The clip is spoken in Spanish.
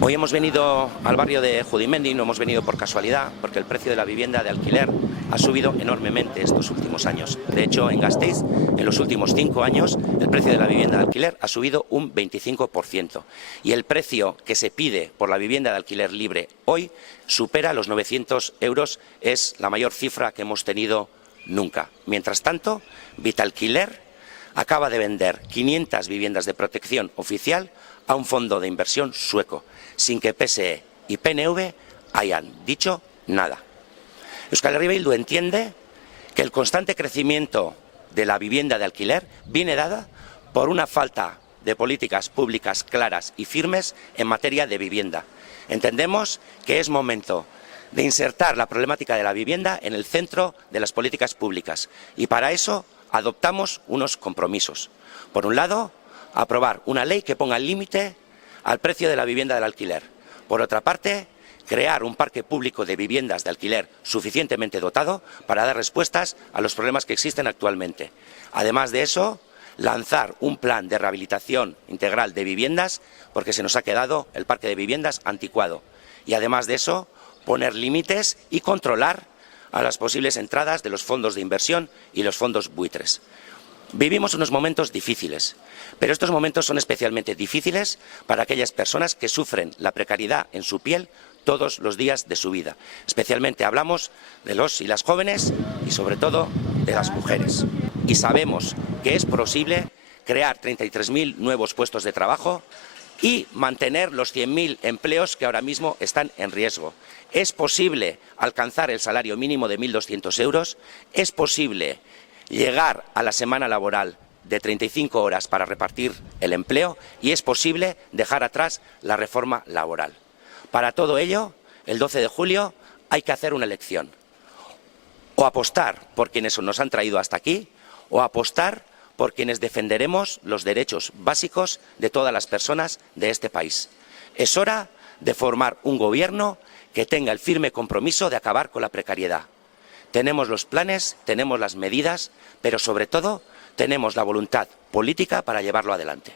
Hoy hemos venido al barrio de Judimendi, no hemos venido por casualidad, porque el precio de la vivienda de alquiler ha subido enormemente estos últimos años. De hecho, en Gasteiz, en los últimos 5 años, el precio de la vivienda de alquiler ha subido un 25%. Y el precio que se pide por la vivienda de alquiler libre hoy supera los 900 euros, es la mayor cifra que hemos tenido nunca. Mientras tanto, Vitalquiler acaba de vender 500 viviendas de protección oficial a un fondo de inversión sueco, sin que PSE y PNV hayan dicho nada. Euskal Herria Bildu entiende que el constante crecimiento de la vivienda de alquiler viene dada por una falta de políticas públicas claras y firmes en materia de vivienda. Entendemos que es momento de insertar la problemática de la vivienda en el centro de las políticas públicas y para eso adoptamos unos compromisos. Por un lado, aprobar una ley que ponga límite al precio de la vivienda del alquiler. Por otra parte, crear un parque público de viviendas de alquiler suficientemente dotado para dar respuestas a los problemas que existen actualmente. Además de eso, lanzar un plan de rehabilitación integral de viviendas, porque se nos ha quedado el parque de viviendas anticuado. Y además de eso, poner límites y controlar a las posibles entradas de los fondos de inversión y los fondos buitres. Vivimos unos momentos difíciles, pero estos momentos son especialmente difíciles para aquellas personas que sufren la precariedad en su piel todos los días de su vida. Especialmente hablamos de los y las jóvenes y sobre todo de las mujeres. Y sabemos que es posible crear 33.000 nuevos puestos de trabajo y mantener los 100.000 empleos que ahora mismo están en riesgo. Es posible alcanzar el salario mínimo de 1.200 euros, es posible llegar a la semana laboral de 35 horas para repartir el empleo y es posible dejar atrás la reforma laboral. Para todo ello, el 12 de julio hay que hacer una elección. O apostar por quienes nos han traído hasta aquí o apostar por quienes defenderemos los derechos básicos de todas las personas de este país. Es hora de formar un gobierno que tenga el firme compromiso de acabar con la precariedad. Tenemos los planes, tenemos las medidas, pero sobre todo tenemos la voluntad política para llevarlo adelante.